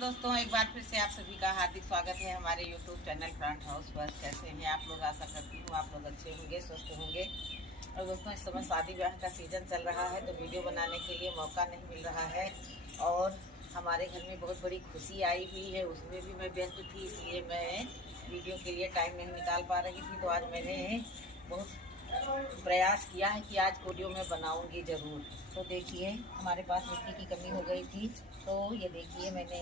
दोस्तों, एक बार फिर से आप सभी का हार्दिक स्वागत है हमारे YouTube चैनल प्लांट हाउस पर। कैसे हैं आप लोग? आशा करती हूँ आप लोग अच्छे होंगे, स्वस्थ होंगे। और दोस्तों, इस समय शादी ब्याह का सीज़न चल रहा है तो वीडियो बनाने के लिए मौका नहीं मिल रहा है। और हमारे घर में बहुत बड़ी खुशी आई हुई है, उसमें भी मैं व्यस्त थी, इसलिए मैं वीडियो के लिए टाइम नहीं निकाल पा रही थी। तो आज मैंने बहुत प्रयास किया है कि आज वीडियो में बनाऊंगी ज़रूर। तो देखिए, हमारे पास मिट्टी की कमी हो गई थी, तो ये देखिए मैंने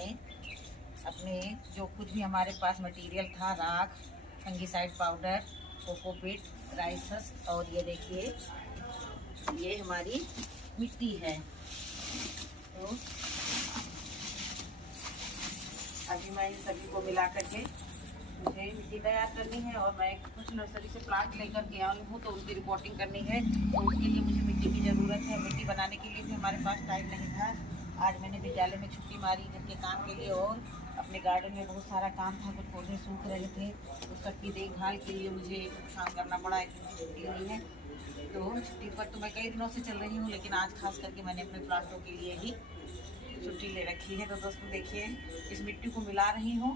अपने जो कुछ भी हमारे पास मटेरियल था, राख, फंगीसाइड पाउडर, कोकोपीट, राइसस, और ये देखिए ये हमारी मिट्टी है। तो अभी मैं इन सभी को मिला करके मुझे मिट्टी तैयार करनी है और मैं कुछ नर्सरी से प्लांट लेकर के आई हूँ, तो उनकी रिपोर्टिंग करनी है। तो उसके लिए मुझे मिट्टी की ज़रूरत है। मिट्टी बनाने के लिए भी हमारे पास टाइम नहीं था। आज मैंने विद्यालय में छुट्टी मारी घर के काम के लिए, और अपने गार्डन में बहुत सारा काम था, कुछ पौधे सूख रहे थे, उस सबकी देखभाल के लिए मुझे नुकसान करना पड़ा क्योंकि छुट्टी हुई है। तो छुट्टी पर तो मैं कई दिनों से चल रही हूँ, लेकिन आज खास करके मैंने अपने प्लांटों के लिए ही छुट्टी ले रखी है। तो दोस्तों देखिए, इस मिट्टी को मिला रही हूँ,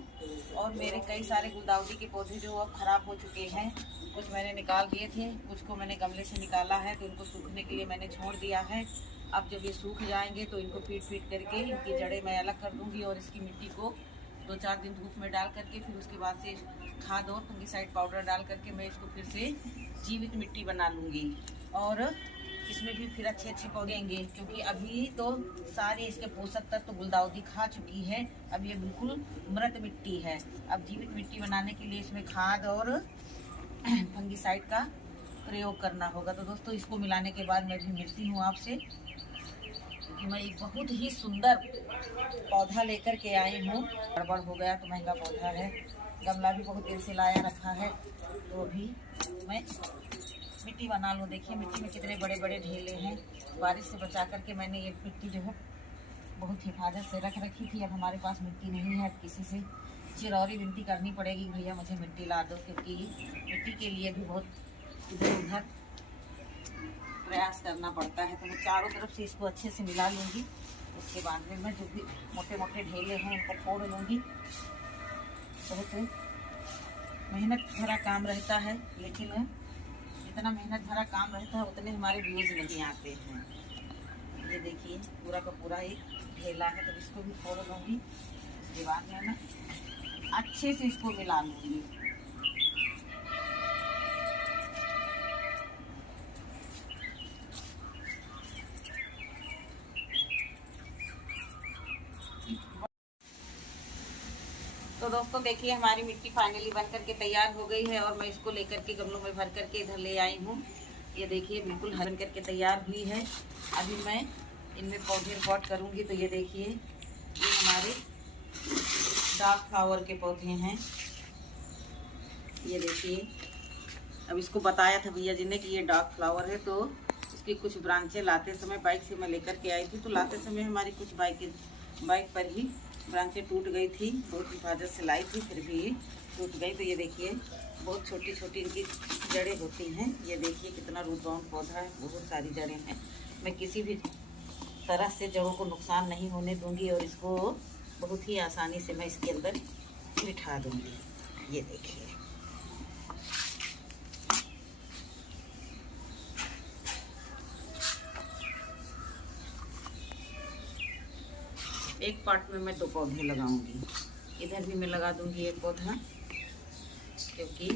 और मेरे कई सारे गुलदाउदी के पौधे जो अब ख़राब हो चुके हैं, कुछ मैंने निकाल दिए थे, कुछ को मैंने गमले से निकाला है, तो इनको सूखने के लिए मैंने छोड़ दिया है। अब जब ये सूख जाएंगे तो इनको पीट करके इनकी जड़ें मैं अलग कर दूँगी, और इसकी मिट्टी को 2-4 दिन धूप में डाल करके फिर उसके बाद से खाद और फंगीसाइड पाउडर डाल करके मैं इसको फिर से जीवित मिट्टी बना लूँगी। और इसमें भी फिर अच्छे पौधे आएंगे, क्योंकि अभी तो सारे इसके पोषक तत्व तो गुलदाउदी खा चुकी है। अब ये बिल्कुल मृत मिट्टी है। अब जीवित मिट्टी बनाने के लिए इसमें खाद और फंगीसाइड का प्रयोग करना होगा। तो दोस्तों, इसको मिलाने के बाद मैं भी मिलती हूँ आपसे, क्योंकि मैं एक बहुत ही सुंदर पौधा लेकर के आई हूँ। गड़बड़ हो गया तो महंगा पौधा है, गमला भी बहुत देर से लाया रखा है, तो भी मैं मिट्टी बना लूँ। देखिए मिट्टी में कितने बड़े बड़े ढेले हैं। बारिश से बचा करके मैंने ये मिट्टी जो है बहुत हिफाजत से रख रखी थी। अब हमारे पास मिट्टी नहीं है, अब किसी से चिरौरी विनती करनी पड़ेगी, भैया मुझे मिट्टी ला दो, क्योंकि मिट्टी के लिए भी बहुत इधर उधर प्रयास करना पड़ता है। तो मैं चारों तरफ से इसको अच्छे से मिला लूँगी। उसके बाद में मैं जो भी मोटे मोटे ढेले हैं उनको फोड़ लूँगी। बहुत मेहनत भरा काम रहता है, लेकिन जितना मेहनत भरा काम रहता है उतने हमारे व्यूज़ नहीं आते हैं। ये देखिए पूरा का पूरा एक ढेला है, तो इसको भी फोड़ लूँगी। उसके बाद में मैं अच्छे से इसको मिला लूँगी। तो दोस्तों देखिए, हमारी मिट्टी फाइनली बन करके तैयार हो गई है, और मैं इसको लेकर के गमलों में भर करके इधर ले आई हूँ। ये देखिए बिल्कुल हरन करके तैयार हुई है। अभी मैं इनमें पौधे रिपोर्ट करूँगी। तो ये देखिए, ये हमारे डार्क फ्लावर के पौधे हैं। ये देखिए, अब इसको बताया था भैया जी ने कि ये डार्क फ्लावर है, तो इसकी कुछ ब्रांचें लाते समय बाइक से मैं लेकर के आई थी, तो लाते समय हमारी कुछ बाइक पर ही ब्रांचें टूट गई थी। बहुत हिफाजत से लाई थी, फिर भी टूट गई। तो ये देखिए बहुत छोटी छोटी इनकी जड़ें होती हैं। ये देखिए कितना रूट बाउंड पौधा है, बहुत सारी जड़ें हैं। मैं किसी भी तरह से जड़ों को नुकसान नहीं होने दूंगी, और इसको बहुत ही आसानी से मैं इसके अंदर बिठा दूंगी। ये देखिए, एक पार्ट में मैं 2 पौधे लगाऊंगी। इधर भी मैं लगा दूंगी एक पौधा, क्योंकि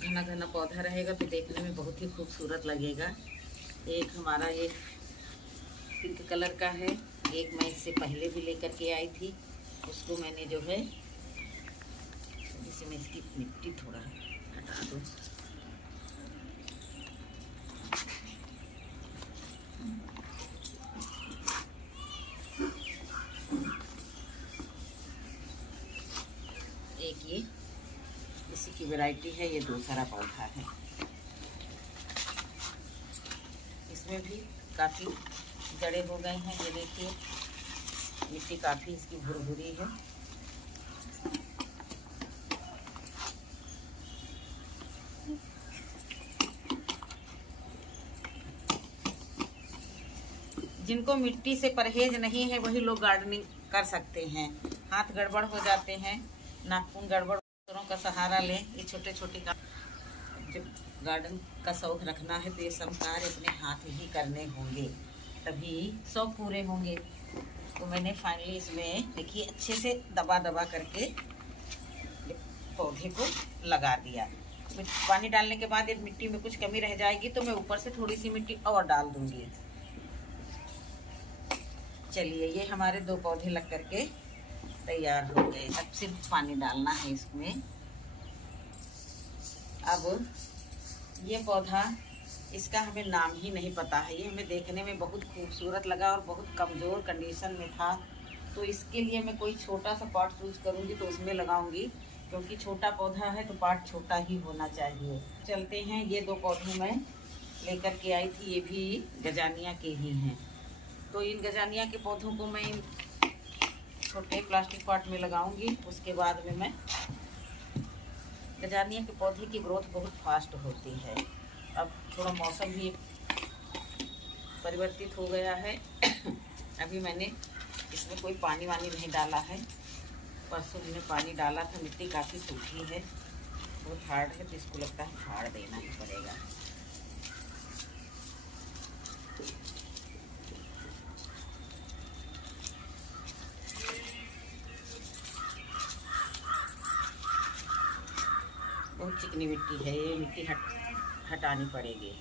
घना घना पौधा रहेगा तो देखने में बहुत ही खूबसूरत लगेगा। एक हमारा ये पिंक कलर का है, एक मैं इससे पहले भी लेकर के आई थी, उसको मैंने जो है इसमें इसकी मिट्टी थोड़ा हटा दूँ। एक ये इसी की वैरायटी है, ये दूसरा पौधा है। इसमें भी काफ़ी जड़ें हो गए हैं। ये देखिए मिट्टी काफ़ी इसकी भुरभुरी है। जिनको मिट्टी से परहेज नहीं है वही लोग गार्डनिंग कर सकते हैं। हाथ गड़बड़ हो जाते हैं, नाखून गड़बड़, दूसरों का सहारा लें। ये छोटे छोटे काम, जब गार्डन का शौक रखना है तो ये सब कार्य अपने हाथ ही करने होंगे, तभी शौक पूरे होंगे। तो मैंने फाइनली इसमें देखिए अच्छे से दबा दबा करके पौधे को लगा दिया। पानी डालने के बाद यदि मिट्टी में कुछ कमी रह जाएगी तो मैं ऊपर से थोड़ी सी मिट्टी और डाल दूंगी। चलिए, ये हमारे 2 पौधे लग करके तैयार हो गए। अब सिर्फ पानी डालना है इसमें। अब ये पौधा, इसका हमें नाम ही नहीं पता है। ये हमें देखने में बहुत खूबसूरत लगा और बहुत कमज़ोर कंडीशन में था, तो इसके लिए मैं कोई छोटा सा पॉट चूज करूँगी तो उसमें लगाऊंगी, क्योंकि छोटा पौधा है तो पॉट छोटा ही होना चाहिए। चलते हैं, ये 2 पौधे मैं लेकर के आई थी, ये भी गजानिया के ही हैं। तो इन गजानिया के पौधों को मैं छोटे प्लास्टिक पॉट में लगाऊंगी। उसके बाद में मैं, गजानिया के पौधे की ग्रोथ बहुत फास्ट होती है। अब थोड़ा मौसम भी परिवर्तित हो गया है। अभी मैंने इसमें कोई पानी वानी नहीं डाला है। परसों मैंने पानी डाला था। मिट्टी काफ़ी सूखी है, बहुत हार्ड है, तो इसको लगता है फाड़ देना ही पड़ेगा। बहुत चिकनी मिट्टी है, ये मिट्टी हटानी पड़ेगी।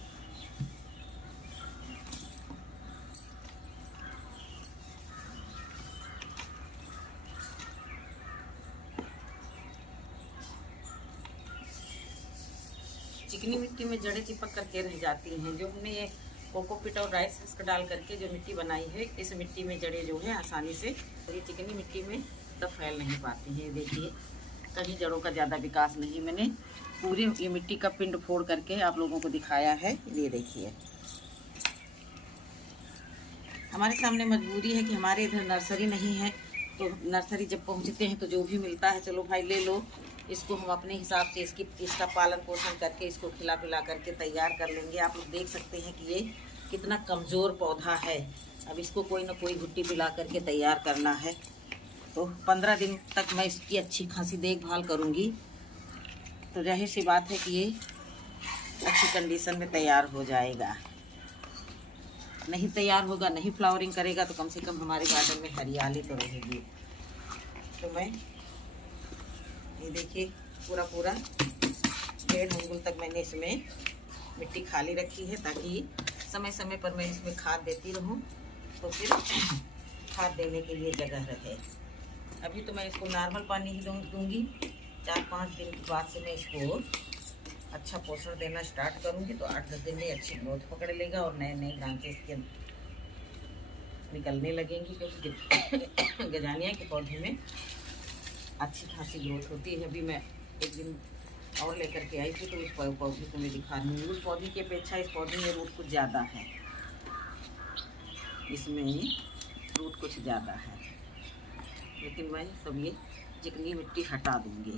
चिकनी मिट्टी में जड़ें चिपक करके रह जाती हैं। जो हमने ये कोकोपीट और राइस हुस्क डाल करके जो मिट्टी बनाई है, इस मिट्टी में जड़ें जो है आसानी से, और ये चिकनी मिट्टी में तब फैल नहीं पाती हैं। देखिए, कहीं जड़ों का ज़्यादा विकास नहीं। मैंने पूरी ये मिट्टी का पिंड फोड़ करके आप लोगों को दिखाया है। ये देखिए, हमारे सामने मजबूरी है कि हमारे इधर नर्सरी नहीं है, तो नर्सरी जब पहुंचते हैं तो जो भी मिलता है चलो भाई ले लो। इसको हम अपने हिसाब से इसका पालन पोषण करके इसको खिला पिला करके तैयार कर लेंगे। आप लोग देख सकते हैं कि ये कितना कमज़ोर पौधा है। अब इसको कोई ना कोई घुट्टी पिला करके तैयार करना है। तो 15 दिन तक मैं इसकी अच्छी खासी देखभाल करूँगी, तो जाहिर सी बात है कि ये अच्छी कंडीशन में तैयार हो जाएगा। नहीं तैयार होगा, नहीं फ्लावरिंग करेगा, तो कम से कम हमारे गार्डन में हरियाली तो रहेगी। तो मैं ये देखिए पूरा 1.5 अंगुल तक मैंने इसमें मिट्टी खाली रखी है, ताकि समय समय पर मैं इसमें खाद देती रहूं, तो फिर खाद देने के लिए जगह रहे। अभी तो मैं इसको नॉर्मल पानी ही दूंगी। 4-5 दिन के बाद से मैं इसको अच्छा पोषण देना स्टार्ट करूंगी, तो 8-10 दिन में अच्छी ग्रोथ पकड़ लेगा और नए नए ब्रांचेस के निकलने लगेंगी। क्योंकि गजानिया के पौधे में अच्छी खासी ग्रोथ होती है। अभी मैं एक दिन और लेकर के आई थी, तो इस पौधे को मैं दिखा रही हूँ। उस पौधे की अपेक्षा इस पौधे में रूट कुछ ज़्यादा है, इसमें रूट कुछ ज़्यादा है। लेकिन मैं सब ये चिकनी मिट्टी हटा दूँगी।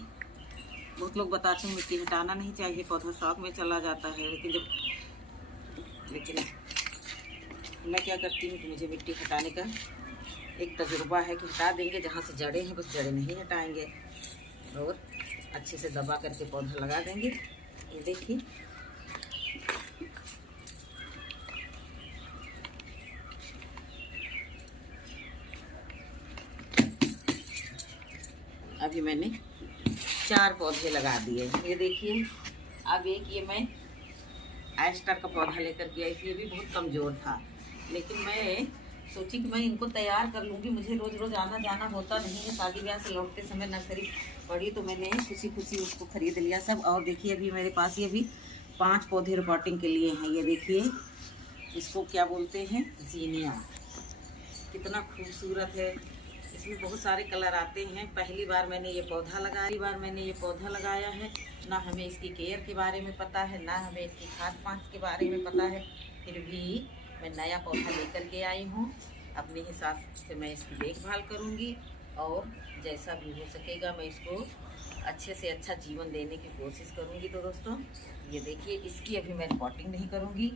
बहुत लोग बताते हैं मिट्टी हटाना नहीं चाहिए, पौधा शौक में चला जाता है। लेकिन मैं क्या करती हूँ कि मुझे मिट्टी हटाने का एक तजुर्बा है कि हटा देंगे। जहाँ से जड़ें हैं बस जड़ें नहीं हटाएंगे, और अच्छे से दबा करके पौधा लगा देंगे। ये देखिए, अभी मैंने 4 पौधे लगा दिए। ये देखिए, अब एक ये मैं एस्टर का पौधा लेकर के आई थी। ये भी बहुत कमज़ोर था, लेकिन मैं सोची कि मैं इनको तैयार कर लूँगी। मुझे रोज़ रोज़ आना जाना होता नहीं है। शादी ब्याह से लौटते समय नर्सरी पड़ी, तो मैंने खुशी खुशी उसको ख़रीद लिया सब। और देखिए, अभी मेरे पास ये भी 5 पौधे रिपोर्टिंग के लिए हैं। ये देखिए, इसको क्या बोलते हैं, जीनिया। कितना खूबसूरत है। इसमें बहुत सारे कलर आते हैं। पहली बार मैंने ये पौधा लगाया है। ना हमें इसकी केयर के बारे में पता है, ना हमें इसकी खाद पान के बारे में पता है। फिर भी मैं नया पौधा लेकर के आई हूँ। अपने हिसाब से मैं इसकी देखभाल करूँगी, और जैसा भी हो सकेगा मैं इसको अच्छे से अच्छा जीवन देने की कोशिश करूँगी। तो दोस्तों, ये देखिए, इसकी अभी मैं पॉटिंग नहीं करूँगी।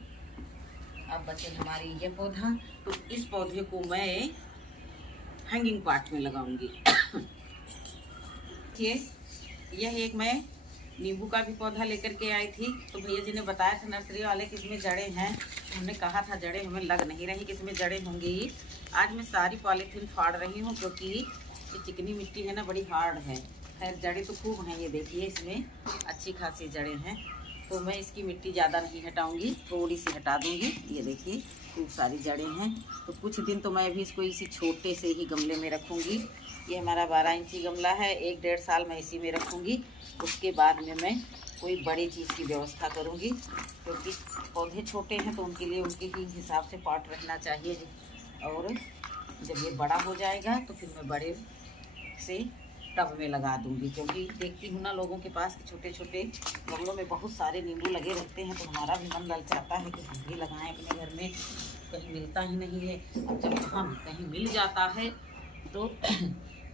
अब बचे हमारी ये पौधा, तो इस पौधे को मैं हैंगिंग पार्ट में लगाऊंगी। यह एक मैं नींबू का भी पौधा लेकर के आई थी, तो भैया जी ने बताया था नर्सरी वाले कि इसमें जड़ें हैं। हमने कहा था जड़ें हमें लग नहीं रही कि इसमें जड़ें होंगी। आज मैं सारी पॉलीथीन फाड़ रही हूँ, क्योंकि ये चिकनी मिट्टी है ना, बड़ी हार्ड है। खैर जड़ें तो खूब हैं, ये देखिए इसमें अच्छी खासी जड़ें हैं। तो मैं इसकी मिट्टी ज़्यादा नहीं हटाऊँगी, थोड़ी सी हटा दूँगी। ये देखिए खूब सारी जड़ें हैं। तो कुछ दिन तो मैं भी इसको इसी छोटे से ही गमले में रखूँगी। ये हमारा 12 इंची गमला है, 1-1.5 साल मैं इसी में रखूँगी। उसके बाद में मैं कोई बड़ी चीज़ की व्यवस्था करूँगी, क्योंकि पौधे छोटे हैं तो उनके लिए उनके ही हिसाब से पॉट रखना चाहिए। और जब ये बड़ा हो जाएगा तो फिर मैं बड़े से टब में लगा दूँगी, क्योंकि देखती हूँ ना लोगों के पास छोटे छोटे गमलों में बहुत सारे नींबू लगे रहते हैं, तो हमारा भी मन ललचाता है कि हम भी लगाएं अपने घर में। कहीं मिलता ही नहीं है, और जब हम कहीं मिल जाता है तो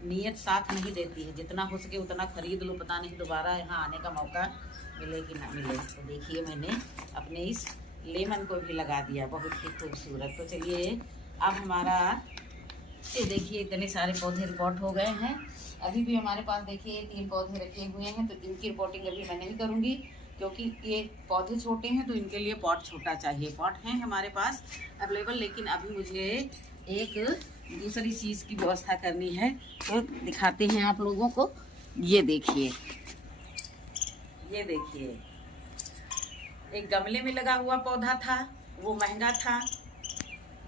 नीयत साथ नहीं देती है। जितना हो सके उतना खरीद लो, पता नहीं दोबारा यहाँ आने का मौका मिले कि ना मिले। तो देखिए मैंने अपने इस लेमन को भी लगा दिया, बहुत ही खूबसूरत। तो चलिए अब हमारा ये देखिए इतने सारे पौधे रिपोर्ट हो गए हैं। अभी भी हमारे पास देखिए 3 पौधे रखे हुए हैं, तो इनकी रिपोर्टिंग अभी मैं नहीं करूँगी, क्योंकि ये पौधे छोटे हैं तो इनके लिए पॉट छोटा चाहिए। पॉट हैं हमारे पास अवेलेबल, लेकिन अभी मुझे एक दूसरी चीज़ की व्यवस्था करनी है, तो दिखाते हैं आप लोगों को। ये देखिए, ये देखिए एक गमले में लगा हुआ पौधा था, वो महंगा था।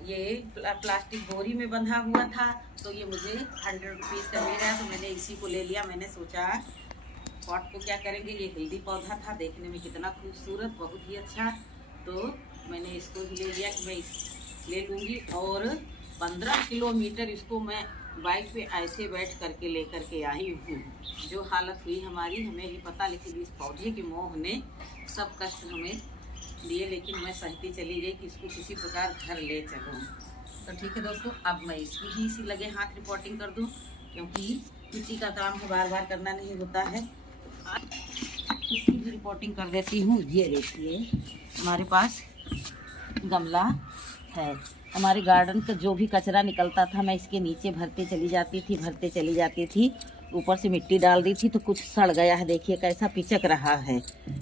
ये प्लास्टिक बोरी में बंधा हुआ था, तो ये मुझे 100 रुपीज़ का मिल रहा, तो मैंने इसी को ले लिया। मैंने सोचा पॉट को क्या करेंगे, ये हेल्दी पौधा था, देखने में कितना खूबसूरत, बहुत ही अच्छा। तो मैंने इसको ही ले लिया कि मैं ले लूँगी। और 15 किलोमीटर इसको मैं बाइक पे ऐसे बैठ करके लेकर के आई हूँ। जो हालत हुई हमारी हमें ही पता, लेकिन इस पौधे के मोह ने सब कष्ट हमें दिए, लेकिन मैं सहती चली गई कि इसको किसी प्रकार घर ले चलूँ। तो ठीक है दोस्तों, अब मैं इसकी भी इसी लगे हाथ रिपोर्टिंग कर दूँ, क्योंकि मिट्टी का काम है, बार बार करना नहीं होता है। इसकी भी रिपोर्टिंग कर देती हूँ। ये देखिए हमारे पास गमला है। हमारे गार्डन का जो भी कचरा निकलता था मैं इसके नीचे भरते चली जाती थी। ऊपर से मिट्टी डाल दी थी, तो कुछ सड़ गया है, देखिए कैसा पिचक रहा है।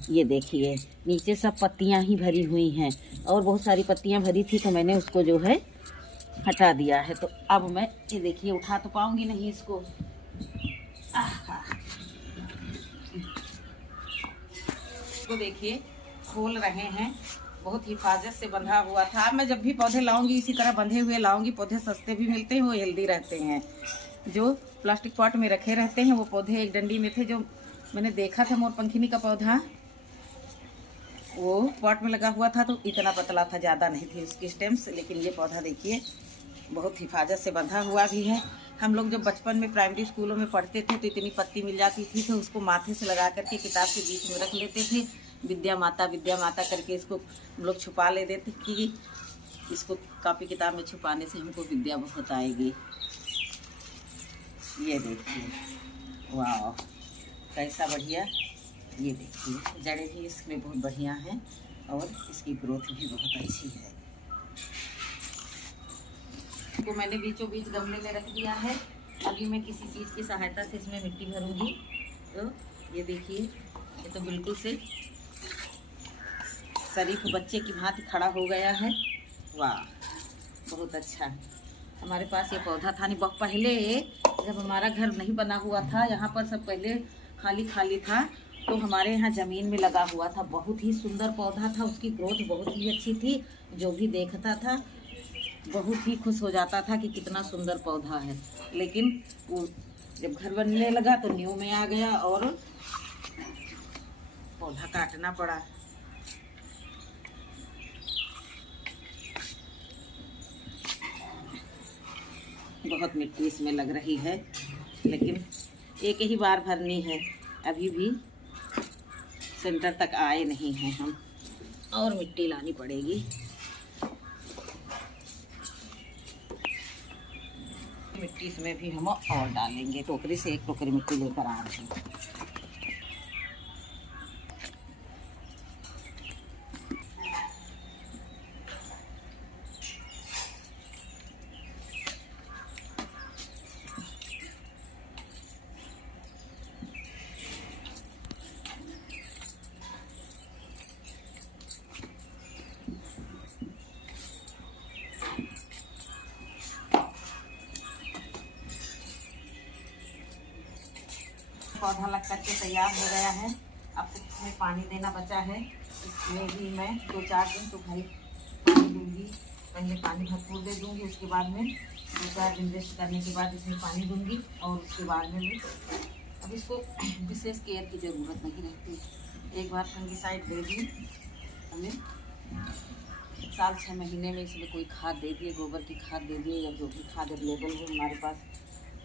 ये देखिए नीचे सब पत्तियां ही भरी हुई हैं, और बहुत सारी पत्तियां भरी थी, तो मैंने उसको जो है हटा दिया है। तो अब मैं ये देखिए उठा तो पाऊंगी नहीं इसको। तो देखिए खोल रहे हैं, बहुत हिफाजत से बंधा हुआ था। मैं जब भी पौधे लाऊंगी इसी तरह बंधे हुए लाऊंगी। पौधे सस्ते भी मिलते हैं, वो हेल्दी रहते हैं। जो प्लास्टिक पॉट में रखे रहते हैं वो पौधे एक डंडी में थे, जो मैंने देखा था मोरपंखिनी का पौधा, वो पॉट में लगा हुआ था, तो इतना पतला था, ज़्यादा नहीं थी उसकी स्टेम्स। लेकिन ये पौधा देखिए बहुत हिफाजत से बंधा हुआ भी है। हम लोग जब बचपन में प्राइमरी स्कूलों में पढ़ते थे तो इतनी पत्ती मिल जाती थी, तो उसको माथे से लगा करके किताब के बीच में रख लेते थे। विद्या माता करके इसको हम लोग छुपा लेते थे कि इसको कॉपी किताब में छुपाने से हमको विद्या बहुत आएगी। ये देखिए वाह कैसा बढ़िया। ये देखिए जड़ें भी इसमें बहुत बढ़िया हैं, और इसकी ग्रोथ भी बहुत अच्छी है। इसको मैंने बीचों बीच गमले में रख दिया है। अभी मैं किसी चीज़ की सहायता से इसमें मिट्टी भरूंगी। तो ये देखिए ये तो बिल्कुल से शरीफ बच्चे की भांति खड़ा हो गया है। वाह बहुत अच्छा। हमारे पास ये पौधा था नहीं, बहुत पहले जब हमारा घर नहीं बना हुआ था, यहाँ पर सब पहले खाली खाली था, तो हमारे यहाँ ज़मीन में लगा हुआ था। बहुत ही सुंदर पौधा था, उसकी ग्रोथ बहुत ही अच्छी थी। जो भी देखता था बहुत ही खुश हो जाता था कि कितना सुंदर पौधा है। लेकिन वो जब घर बनने लगा तो न्यू में आ गया और पौधा काटना पड़ा। बहुत मिट्टी इसमें लग रही है, लेकिन एक ही बार भरनी है। अभी भी सेंटर तक आए नहीं हैं हम, और मिट्टी लानी पड़ेगी। मिट्टी इसमें भी हम और डालेंगे। टोकरी से 1 टोकरी मिट्टी लेकर आ रहे हैं। पौधा लग करके तैयार हो गया है। अब सिर्फ इसमें पानी देना बचा है। इसमें भी मैं 2-4 दिन तो भाई पानी दूँगी। पहले पानी भरपूर दे दूँगी, उसके बाद में 2-4 दिन रेस्ट करने के बाद इसमें पानी दूँगी और उसके बाद में भी अब इसको विशेष केयर की ज़रूरत नहीं रहती। एक बार फंगिसाइड दे दी हमें, साल 6 महीने में इसमें कोई खाद दे दिए, गोबर की खाद दे दिए या जो भी खाद अवेलेबल हो हमारे पास,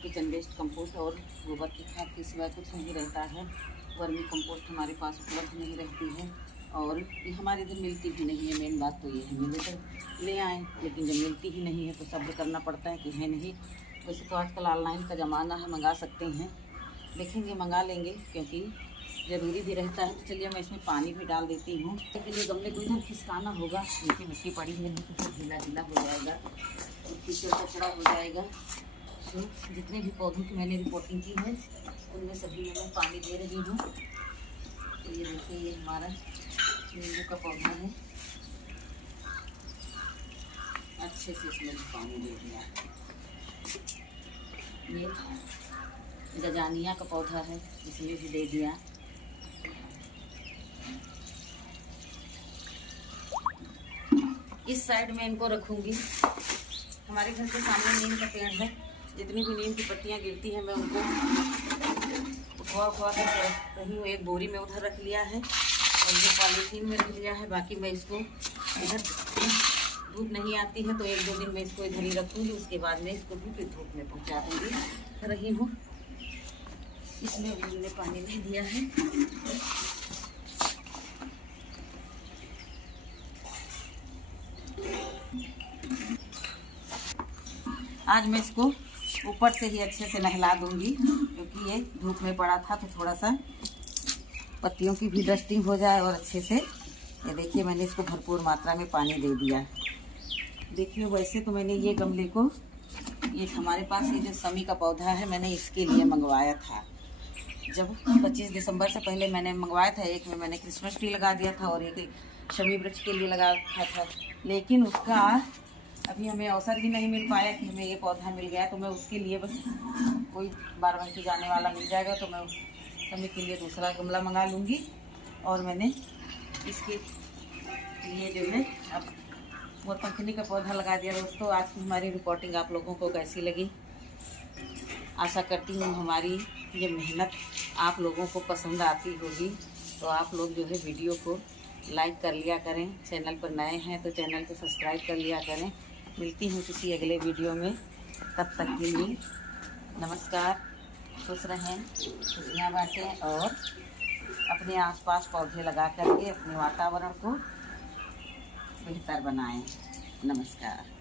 किचन वेस्ट कंपोस्ट और गोबर की खाद के सिवाय कुछ नहीं रहता है। वर्मी कंपोस्ट हमारे पास उपलब्ध नहीं रहती है और ये हमारे इधर मिलती भी नहीं है। मेन बात तो ये है, मिले तो ले आएँ, लेकिन जब मिलती ही नहीं है तो सब्र करना पड़ता है कि है नहीं। वैसे तो आजकल ऑनलाइन का ज़माना है, मंगा सकते हैं, देखेंगे मंगा लेंगे क्योंकि ज़रूरी भी रहता है। तो चलिए मैं इसमें पानी भी डाल देती हूँ। इसके लिए गमले को इधर खिसकाना होगा, नीचे मिट्टी पड़ी है नहीं तो ढीला ढीला हो जाएगा, कीचड़ कचड़ा हो जाएगा। तो जितने भी पौधों की मैंने रिपोर्टिंग की है उनमें सभी में मैं पानी दे रही हूँ। तो ये देखिए, ये हमारा नींबू का पौधा है, अच्छे से इसमें पानी दे दिया। ये गजानिया का पौधा है, इसमें भी दे दिया। इस साइड में इनको रखूँगी। हमारे घर के सामने नीम का पेड़ है, जितनी भी नीम की पत्तियाँ गिरती हैं मैं उनको उठवा कर रही हूँ। एक बोरी में उधर रख लिया है और ये पॉलीथीन में रख लिया है। बाकी मैं इसको इधर धूप नहीं आती है तो 1-2 दिन मैं इसको इधर ही रखूँगी, उसके बाद में इसको भी फिर धूप में पहुँचा दूँगी रही हूँ। इसमें भी हमने पानी नहीं दिया है। आज मैं इसको ऊपर से ही अच्छे से नहला दूंगी क्योंकि ये धूप में पड़ा था, तो थोड़ा सा पत्तियों की भी डस्टिंग हो जाए और अच्छे से। ये देखिए, मैंने इसको भरपूर मात्रा में पानी दे दिया। देखिए, वैसे तो मैंने ये गमले को, ये हमारे पास ये जो समी का पौधा है, मैंने इसके लिए मंगवाया था। जब 25 दिसंबर से पहले मैंने मंगवाया था, एक में मैंने क्रिसमस ट्री लगा दिया था और एक शमी वृक्ष के लिए लगा रखा था, लेकिन उसका अभी हमें अवसर ही नहीं मिल पाया कि हमें ये पौधा मिल गया। तो मैं उसके लिए बस कोई बारबंकी जाने वाला मिल जाएगा तो मैं शमी के लिए दूसरा गमला मंगा लूँगी। और मैंने इसके लिए जो है अब मोरपंखनी का पौधा लगा दिया। दोस्तों, आज की हमारी रिपोर्टिंग आप लोगों को कैसी लगी? आशा करती हूँ हमारी ये मेहनत आप लोगों को पसंद आती होगी। तो आप लोग जो है वीडियो को लाइक कर लिया करें, चैनल पर नए हैं तो चैनल को सब्सक्राइब कर लिया करें। मिलती हूँ किसी अगले वीडियो में, तब तक के लिए नमस्कार। खुश रहें, खुशियाँ बाँटें और अपने आसपास पौधे लगा करके अपने वातावरण को बेहतर बनाएं। नमस्कार।